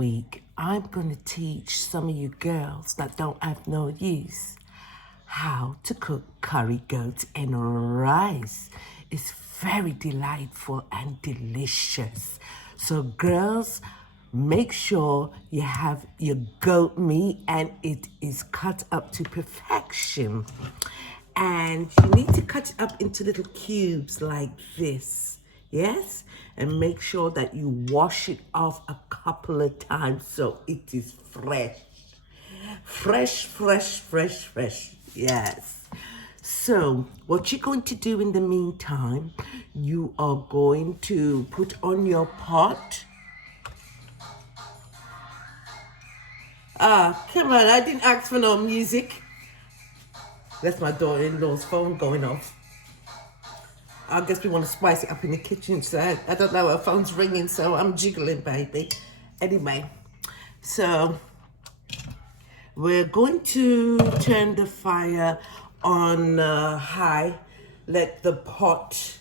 week, I'm going to teach some of you girls that don't have no use how to cook curry goat and rice. It's very delightful and delicious. So girls, make sure you have your goat meat and it is cut up to perfection. And you need to cut it up into little cubes like this. Yes? And make sure that you wash it off a couple of times so it is fresh. Fresh, fresh, fresh, fresh. Yes. So what you're going to do in the meantime, you are going to put on your pot. Come on, I didn't ask for no music. That's my daughter-in-law's phone going off. I guess we want to spice it up in the kitchen, so I don't know, her phone's ringing, so I'm jiggling, baby. Anyway, so we're going to turn the fire on high, let the pot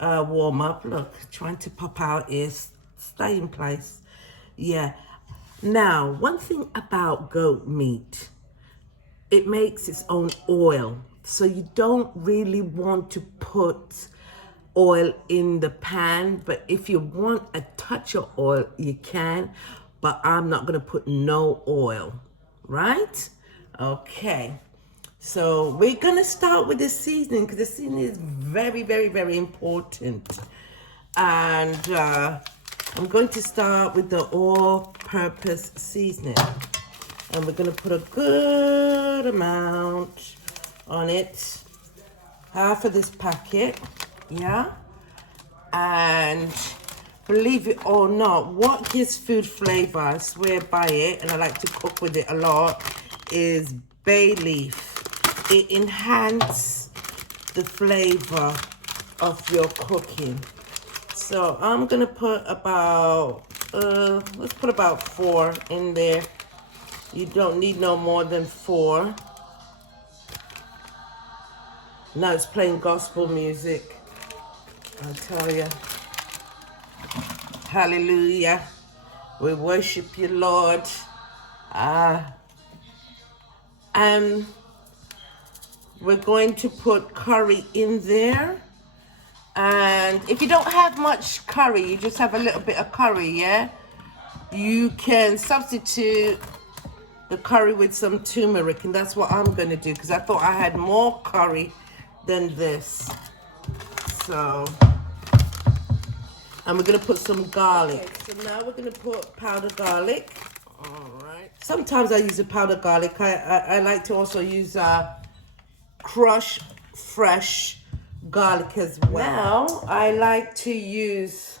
warm up. Look, trying to pop out is stay in place. Yeah. Now, one thing about goat meat, it makes its own oil. So you don't really want to put oil in the pan, but if you want a touch of oil, you can, but I'm not gonna put no oil, right? Okay, so we're gonna start with the seasoning because the seasoning is very, very, very important. And I'm going to start with the all-purpose seasoning. And we're gonna put a good amount on it, half of this packet, yeah? And believe it or not, what gives food flavor, I swear by it, and I like to cook with it a lot, is bay leaf. It enhances the flavor of your cooking. So I'm gonna put about, let's put about 4 in there. You don't need no more than 4. Now it's playing gospel music. I tell you. Hallelujah. We worship you, Lord. And we're going to put curry in there. And if you don't have much curry, you just have a little bit of curry, yeah? You can substitute the curry with some turmeric, and that's what I'm gonna do because I thought I had more curry than this. So, and we're gonna put some garlic. Okay, so now we're gonna put powdered garlic. All right. Sometimes I use a powdered garlic. I like to also use crushed fresh garlic as well. Now I like to use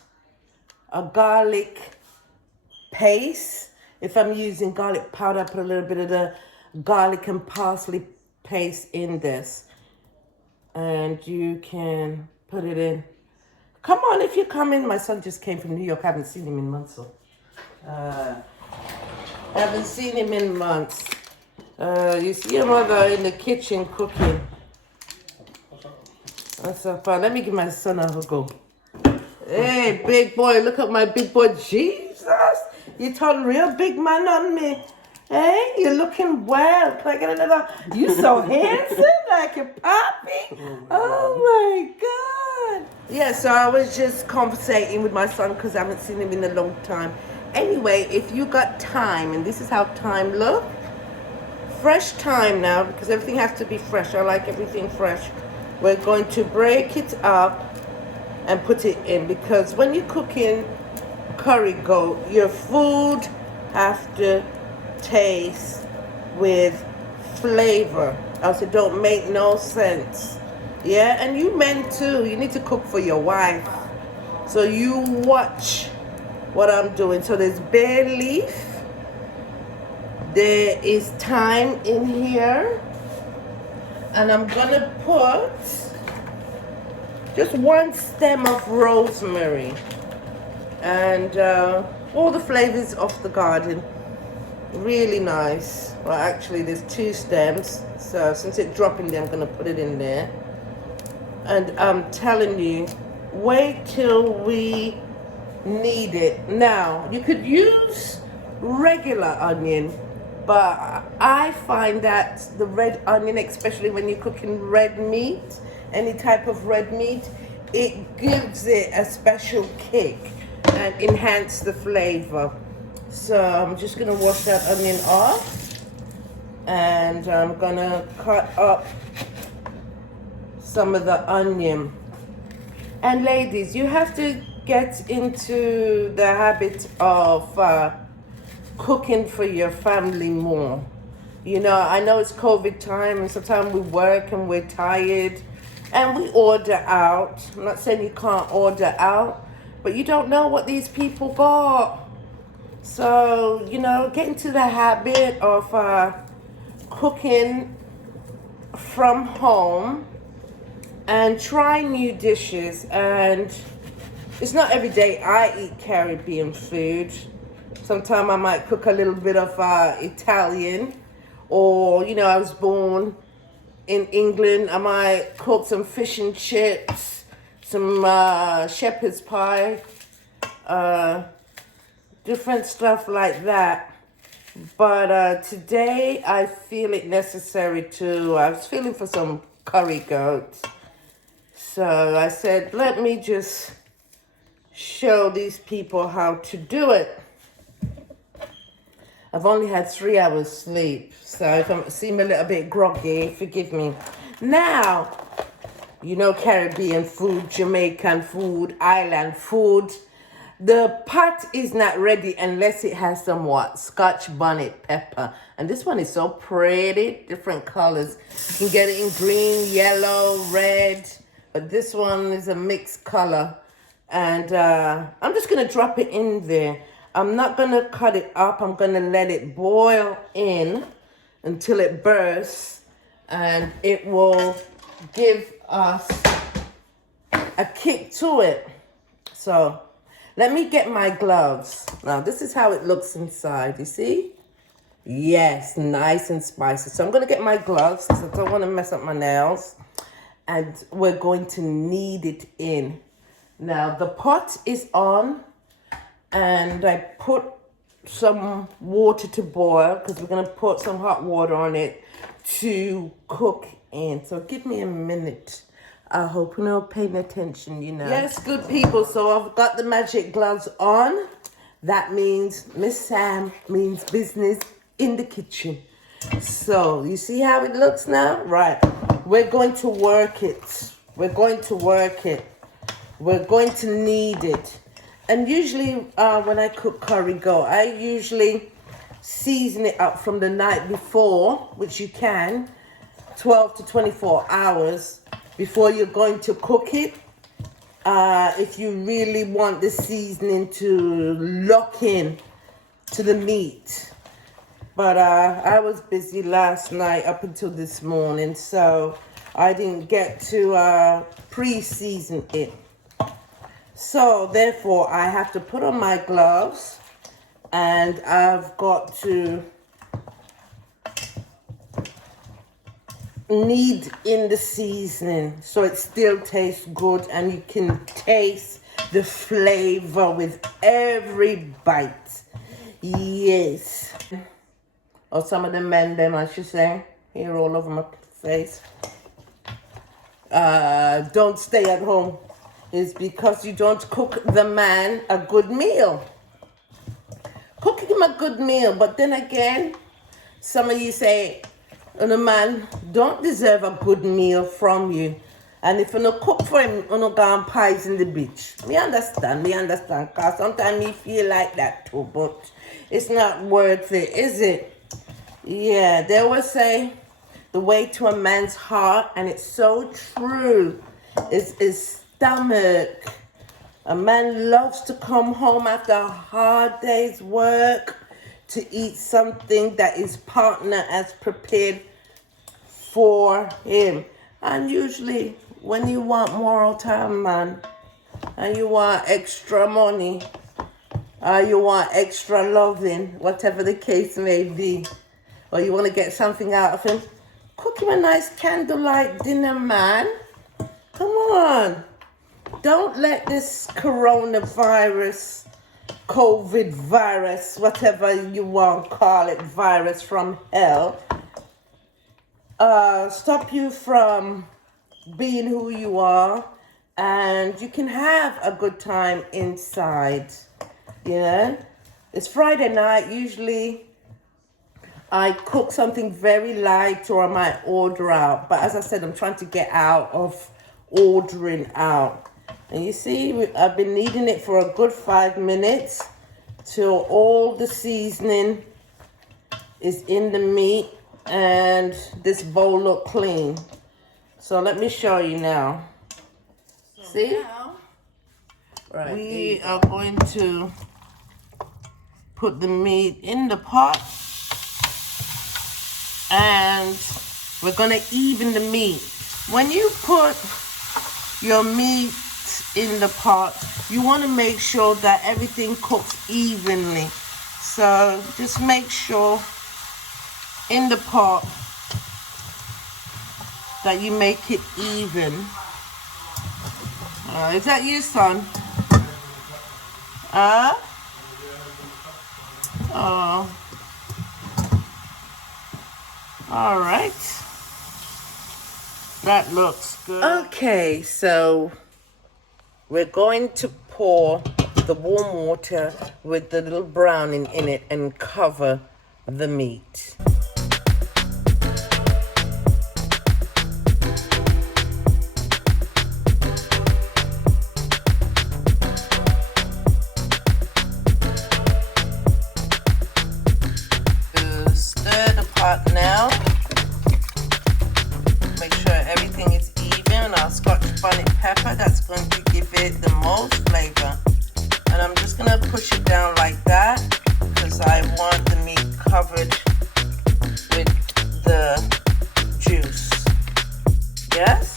a garlic paste. If I'm using garlic powder, I put a little bit of the garlic and parsley paste in this. And you can put it in. Come on, if you come in. My son just came from New York. I haven't seen him in months. Haven't seen him in months. You see your mother in the kitchen cooking. That's so fun. Let me give my son a hug. Hey, big boy, look at my big boy. Jesus, you turned real big man on me. Hey, you're looking well. Can I get another? You so handsome, like a puppy. Oh my God. Yeah, so I was just conversating with my son because I haven't seen him in a long time. Anyway, if you got thyme, and this is how thyme look, fresh thyme now, because everything has to be fresh. I like everything fresh. We're going to break it up and put it in because when you're cooking curry goat, your food have to taste with flavor, else it don't make no sense. Yeah, and you men too, you need to cook for your wife. So you watch what I'm doing. So there's bay leaf, there is thyme in here, and I'm gonna put just 1 stem of rosemary and all the flavors of the garden. Really nice. Well, actually there's 2 stems, so since it's dropping there, I'm gonna put it in there. And I'm telling you, wait till we need it. Now you could use regular onion. But I find that the red onion, especially when you're cooking red meat, any type of red meat, it gives it a special kick and enhance the flavor. So I'm just gonna wash that onion off, and I'm gonna cut up some of the onion. And ladies, you have to get into the habit of cooking for your family more. You know, I know it's COVID time and sometimes we work and we're tired and we order out. I'm not saying you can't order out, but you don't know what these people got. So, you know, get into the habit of cooking from home and try new dishes. And it's not every day I eat Caribbean food. Sometimes I might cook a little bit of Italian, or, you know, I was born in England. I might cook some fish and chips, some shepherd's pie, different stuff like that. But today I feel it necessary to, I was feeling for some curry goat. So I said, let me just show these people how to do it. I've only had 3 hours sleep, so if I seem a little bit groggy, forgive me. Now, you know, Caribbean food, Jamaican food, island food. The pot is not ready unless it has some what? Scotch bonnet pepper. And this one is so pretty, different colors. You can get it in green, yellow, red, but this one is a mixed color. And I'm just gonna drop it in there. I'm not gonna cut it up. I'm gonna let it boil in until it bursts, and it will give us a kick to it. So let me get my gloves. Now this is how it looks inside, you see? Yes, nice and spicy. So I'm gonna get my gloves because I don't wanna mess up my nails. And we're going to knead it in. Now the pot is on, and I put some water to boil because we're going to put some hot water on it to cook in. So give me a minute. I hope you're paying attention, you know. Yes, good people. So I've got the magic gloves on. That means Miss Sam means business in the kitchen. So you see how it looks now? Right. We're going to work it. We're going to work it. We're going to knead it. And usually when I cook curry goat, I usually season it up from the night before, which you can, 12 to 24 hours before you're going to cook it. If you really want the seasoning to lock in to the meat. But I was busy last night up until this morning, so I didn't get to pre-season it. So therefore I have to put on my gloves, and I've got to knead in the seasoning so it still tastes good and you can taste the flavor with every bite. Yes. Or some of the men, them I should say, here all over my face. Don't stay at home. Is because you don't cook the man a good meal. Cook him a good meal, but then again, some of you say, the man don't deserve a good meal from you. And if you don't cook for him, you don't go and pies in the beach. Me understand, because sometimes me feel like that too, but it's not worth it, is it? Yeah, they always say, the way to a man's heart, and it's so true, is stomach. A man loves to come home after a hard day's work to eat something that his partner has prepared for him. And usually when you want more time, man, and you want extra money, or you want extra loving, whatever the case may be, or you want to get something out of him, cook him a nice candlelight dinner, man. Come on. Don't let this coronavirus COVID virus, whatever you want to call it, virus from hell, stop you from being who you are, and you can have a good time inside. You know, it's Friday night. Usually I cook something very light, or I might order out, but as I said, I'm trying to get out of ordering out. And you see, I've been kneading it for a good 5 minutes till all the seasoning is in the meat and this bowl look clean. So let me show you now. See? Now, right, we are going to put the meat in the pot, and we're going to even the meat. When you put your meat in the pot, you want to make sure that everything cooks evenly. So just make sure in the pot that you make it even. Is that you, son? Oh. All right. That looks good. Okay, so we're going to pour the warm water with the little browning in it and cover the meat. Stir the pot now. Make sure everything is even. Our Scotch bonnet pepper, that's going to give it the most flavor. And I'm just going to push it down like that because I want the meat covered with the juice. Yes?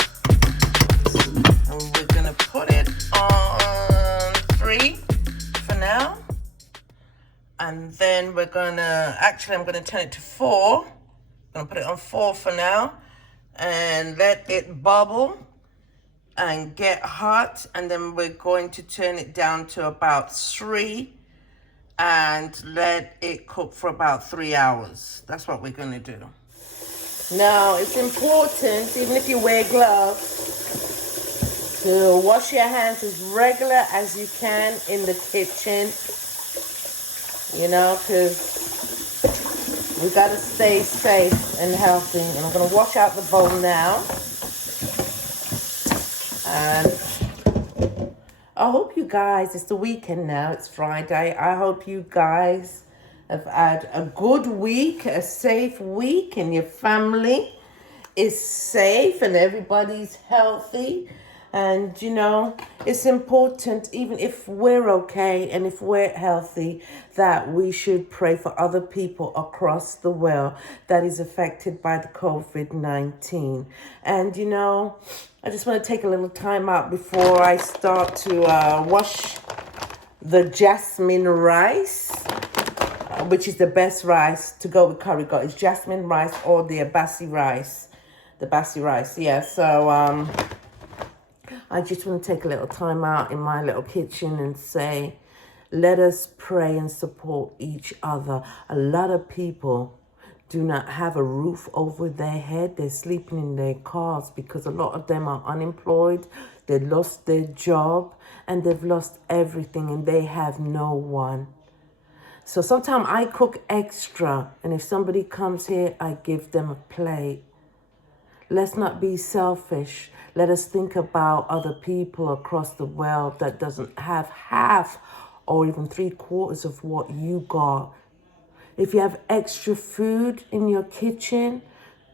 And we're going to put it on 3 for now. And then we're going to, actually I'm going to turn it to 4. I'm going to put it on 4 for now and let it bubble and get hot, and then we're going to turn it down to about 3 and let it cook for about 3 hours. That's what we're going to do. Now, it's important, even if you wear gloves, to wash your hands as regular as you can in the kitchen, you know, because we got to stay safe and healthy. And I'm going to wash out the bowl now. And I hope you guys, it's the weekend now, it's Friday. I hope you guys have had a good week, a safe week, and your family is safe and everybody's healthy. And, you know, it's important, even if we're okay and if we're healthy, that we should pray for other people across the world that is affected by the COVID-19. And, you know, I just want to take a little time out before I start to wash the jasmine rice, which is the best rice to go with curry goat. It's jasmine rice or the basi rice. The basi rice, yeah. So, I just want to take a little time out in my little kitchen and say, let us pray and support each other. A lot of people do not have a roof over their head. They're sleeping in their cars because a lot of them are unemployed. They lost their job and they've lost everything and they have no one. So sometimes I cook extra, and if somebody comes here, I give them a plate. Let's not be selfish. Let us think about other people across the world that doesn't have half or even 3/4 of what you got. If you have extra food in your kitchen,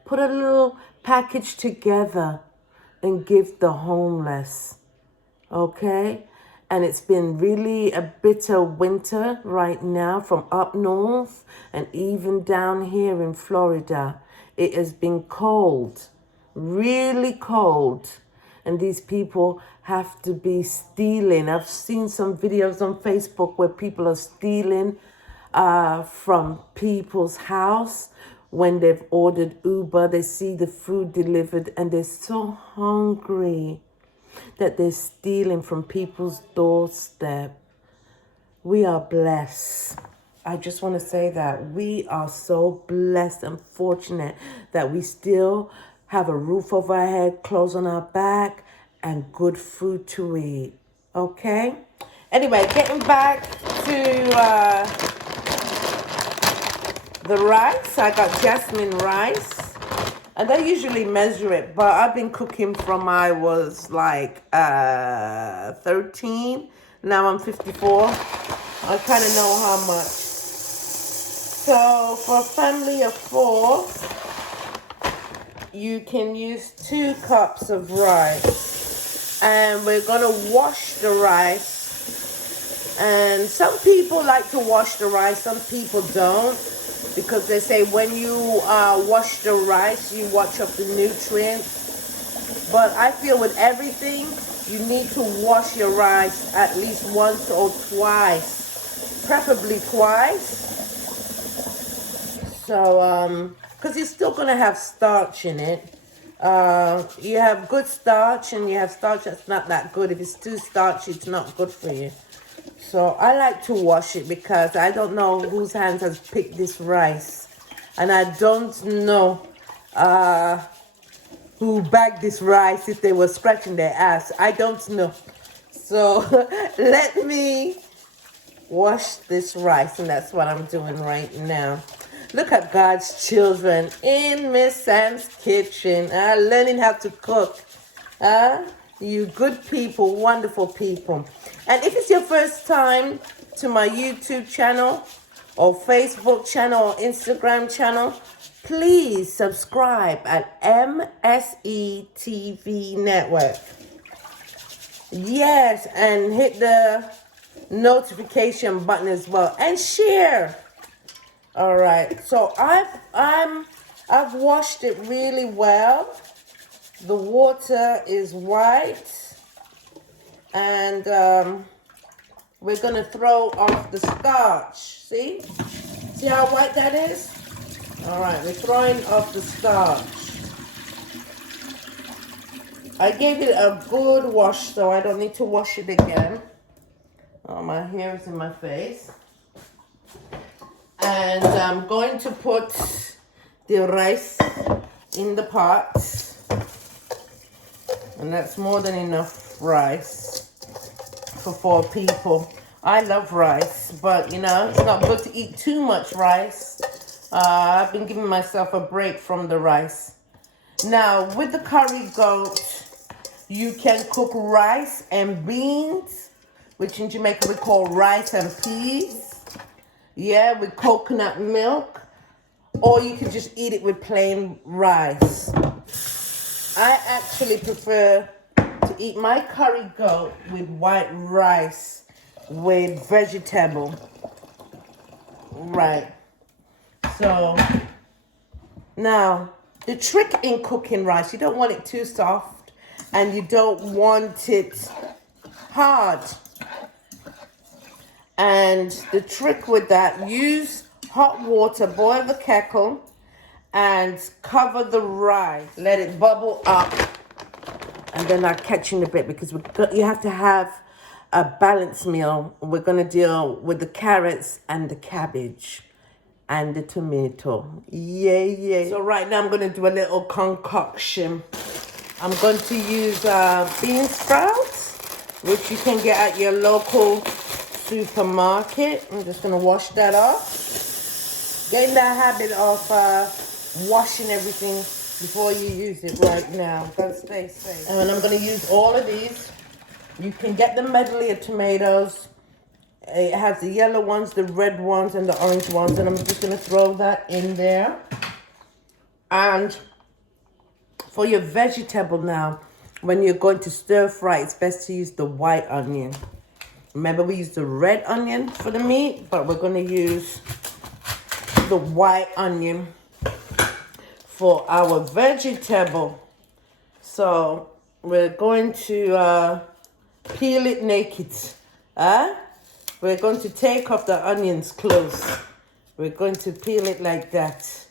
put a little package together and give the homeless, okay? And it's been really a bitter winter right now from up north and even down here in Florida. It has been cold. Really cold, and these people have to be stealing. I've seen some videos on Facebook where people are stealing from people's house when they've ordered Uber. They see the food delivered and they're so hungry that they're stealing from people's doorstep. We are blessed. I just want to say that we are so blessed and fortunate that we still have a roof over our head, clothes on our back, and good food to eat. Okay? Anyway, getting back to the rice. I got jasmine rice. And I usually measure it, but I've been cooking from I was like 13. Now I'm 54. I kind of know how much. So for a family of 4, you can use 2 cups of rice. And we're going to wash the rice. And some people like to wash the rice, some people don't. Because they say when you wash the rice, you wash up the nutrients. But I feel with everything, you need to wash your rice at least once or twice. Preferably twice. So, because you're still going to have starch in it. You have good starch and you have starch that's not that good. If it's too starchy, it's not good for you. So I like to wash it because I don't know whose hands has picked this rice. And I don't know who bagged this rice if they were scratching their ass. I don't know. So let me wash this rice. And that's what I'm doing right now. Look at God's children in Miss Sam's kitchen. Learning how to cook. You good people, wonderful people. And if it's your first time to my YouTube channel or Facebook channel or Instagram channel, please subscribe at MSE TV Network. Yes, and hit the notification button as well and share. All right, so I've washed it really well. The water is white. And we're going to throw off the starch. See? See how white that is? All right, we're throwing off the starch. I gave it a good wash, so I don't need to wash it again. Oh, my hair is in my face. And I'm going to put the rice in the pot. And that's more than enough rice for 4 people. I love rice, but you know, it's not good to eat too much rice. I've been giving myself a break from the rice. Now, with the curry goat, you can cook rice and beans, which in Jamaica we call rice and peas. Yeah, with coconut milk. Or you can just eat it with plain rice. I actually prefer to eat my curry goat with white rice with vegetable. Right. So, now, the trick in cooking rice, you don't want it too soft and you don't want it hard. And the trick with that, use hot water, boil the kettle, and cover the rice. Let it bubble up. And then I'll catch you in a bit because you have to have a balanced meal. We're going to deal with the carrots and the cabbage and the tomato. Yeah. So right now I'm going to do a little concoction. I'm going to use bean sprouts, which you can get at your local supermarket. I'm just going to wash that off. Get in the habit of washing everything before you use it right now. Gotta stay safe. And I'm going to use all of these. You can get the medley of tomatoes. It has the yellow ones, the red ones, and the orange ones. And I'm just going to throw that in there. And for your vegetable now, when you're going to stir fry, it's best to use the white onion. Remember, we used the red onion for the meat, but we're going to use the white onion for our vegetable. So we're going to peel it naked. We're going to take off the onions close. We're going to peel it like that.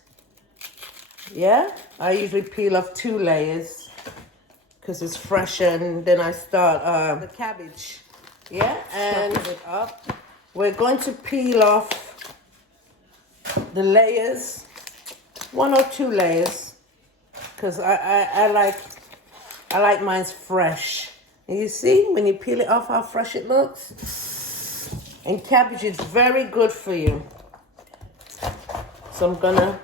Yeah, I usually peel off 2 layers because it's fresh, and then I start the cabbage. Yeah, and it up we're going to peel off the layers, 1 or 2 layers, because I like mine's fresh. And you see when you peel it off how fresh it looks? And cabbage is very good for you. So I'm gonna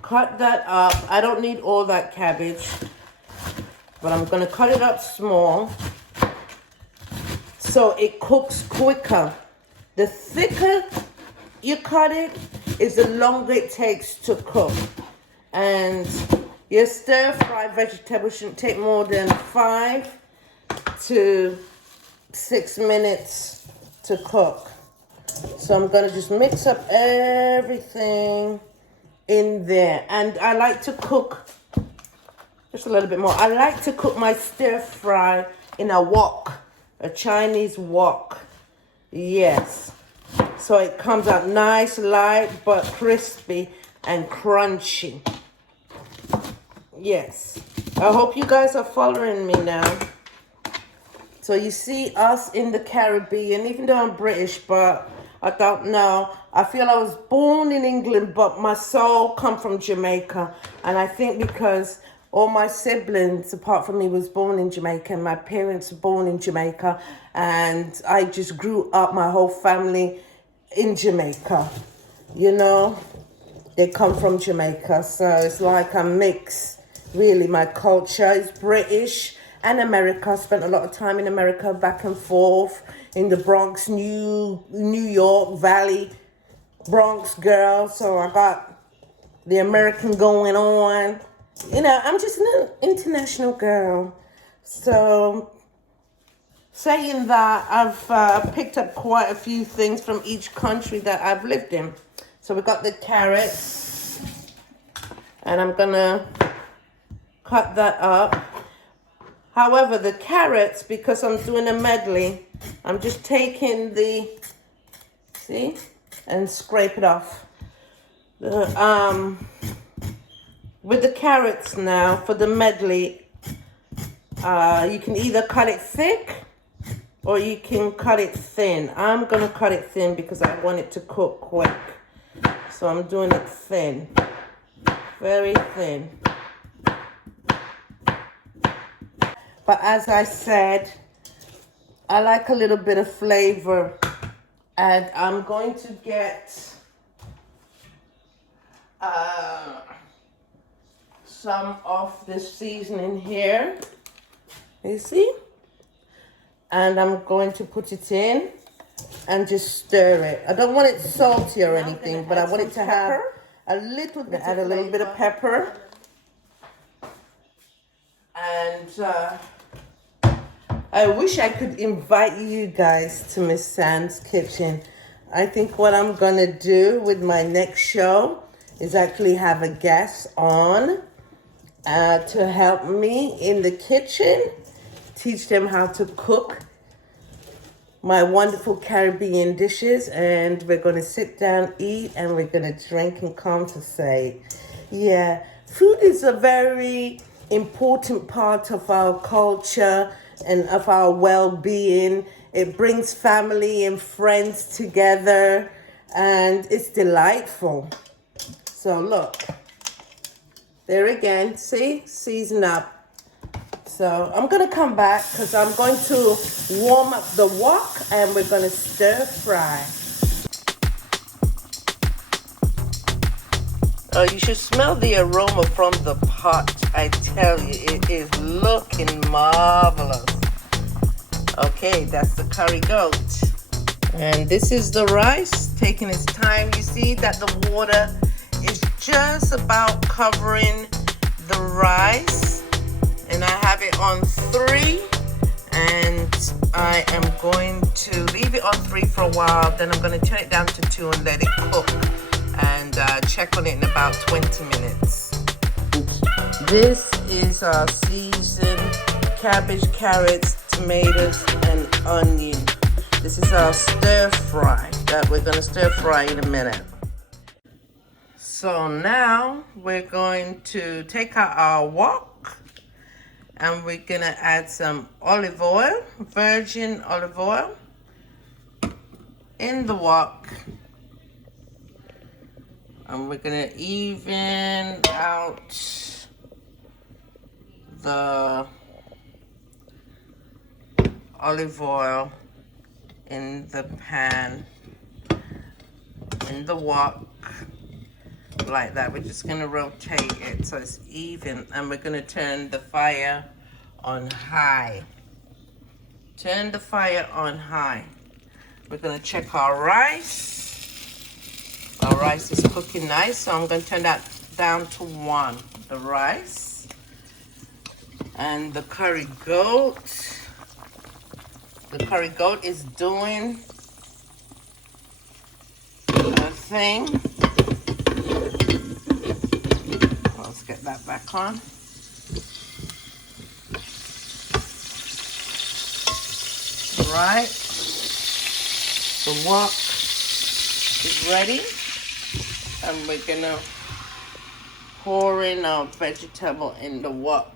cut that up. I don't need all that cabbage, but I'm gonna cut it up small so it cooks quicker. The thicker you cut it is the longer it takes to cook. And your stir-fry vegetable shouldn't take more than 5 to 6 minutes to cook. So I'm gonna just mix up everything in there. And I like to cook just a little bit more. I like to cook my stir-fry in a wok, a Chinese wok. Yes. So it comes out nice, light, but crispy and crunchy. Yes. I hope you guys are following me now. So you see us in the Caribbean, even though I'm British, but I don't know. I feel I was born in England, but my soul come from Jamaica. And I think because all my siblings, apart from me, was born in Jamaica, and my parents were born in Jamaica, and I just grew up, my whole family in Jamaica. You know, they come from Jamaica, so it's like a mix. Really, my culture is British and America. I spent a lot of time in America, back and forth in the Bronx, New York Valley, Bronx girl. So I got the American going on. You know, I'm just an international girl. So saying that, I've picked up quite a few things from each country that I've lived in. So we got the carrots, and I'm gonna cut that up. However, the carrots, because I'm doing a medley, I'm just taking the, see, and scrape it off. With the carrots now, for the medley, you can either cut it thick or you can cut it thin. I'm gonna cut it thin because I want it to cook quick. So I'm doing it thin, very thin. But as I said, I like a little bit of flavor, and I'm going to get some of this seasoning here, you see? And I'm going to put it in and just stir it. I don't want it salty or anything, but I want it to have a little bit, add a little bit of pepper. And I wish I could invite you guys to Miss Sands Kitchen. I think what I'm gonna do with my next show is actually have a guest on to help me in the kitchen, teach them how to cook my wonderful Caribbean dishes, and we're gonna sit down, eat, and we're gonna drink and conversate. Yeah, food is a very important part of our culture and of our well-being. It brings family and friends together, and it's delightful. So look, there again, see, season up. So I'm gonna come back because I'm going to warm up the wok and we're gonna stir fry. Oh, you should smell the aroma from the pot. I tell you, it is looking marvelous. Okay, that's the curry goat. And this is the rice, taking its time. You see that the water is just about covering the rice. And I have it on 3. And I am going to leave it on 3 for a while. Then I'm going to turn it down to 2 and let it cook. And check on it in about 20 minutes. This is our seasoned cabbage, carrots, tomatoes, and onion. This is our stir fry that we're going to stir fry in a minute. So now we're going to take out our wok and we're going to add some olive oil, virgin olive oil, in the wok. And we're gonna even out the olive oil in the pan, in the wok, like that. We're just gonna rotate it so it's even, and we're gonna turn the fire on high. Turn the fire on high. We're gonna check our rice. Our rice is cooking nice, so I'm gonna turn that down to 1. The rice and the curry goat. The curry goat is doing a thing. Let's get that back on. Right. The wok is ready. And we're gonna pour in our vegetable in the wok.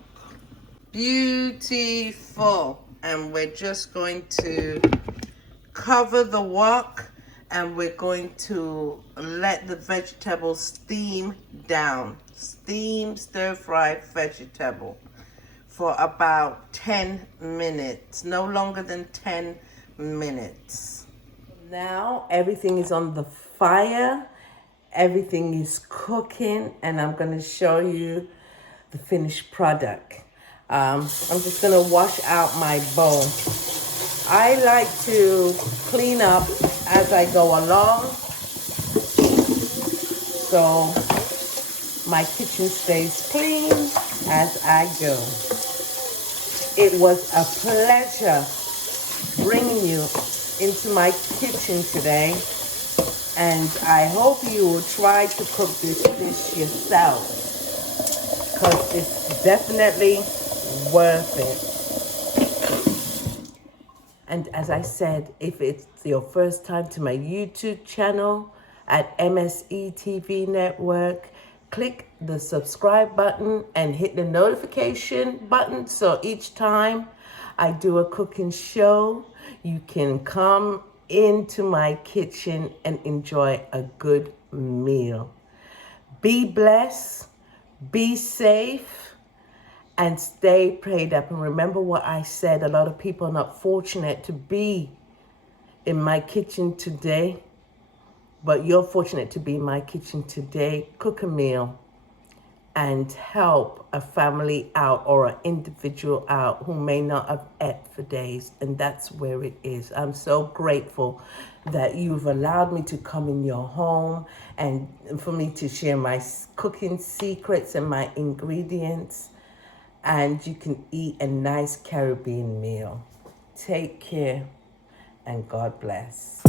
Beautiful. And we're just going to cover the wok, and we're going to let the vegetables steam down. Steam stir-fried vegetable for about 10 minutes, no longer than 10 minutes. Now everything is on the fire, everything is cooking, and I'm going to show you the finished product. I'm just going to wash out my bowl. I like to clean up as I go along, so my kitchen stays clean as I go. It was a pleasure bringing you into my kitchen today, and I hope you will try to cook this dish yourself, because it's definitely worth it. And as I said, if it's your first time to my YouTube channel at MSE TV Network, click the subscribe button and hit the notification button, so each time I do a cooking show, you can come into my kitchen and enjoy a good meal. Be blessed, be safe, and stay prayed up. And remember what I said, a lot of people are not fortunate to be in my kitchen today, but you're fortunate to be in my kitchen today. Cook a meal and help a family out or an individual out who may not have ate for days. And that's where it is. I'm so grateful that you've allowed me to come in your home and for me to share my cooking secrets and my ingredients. And you can eat a nice Caribbean meal. Take care and God bless.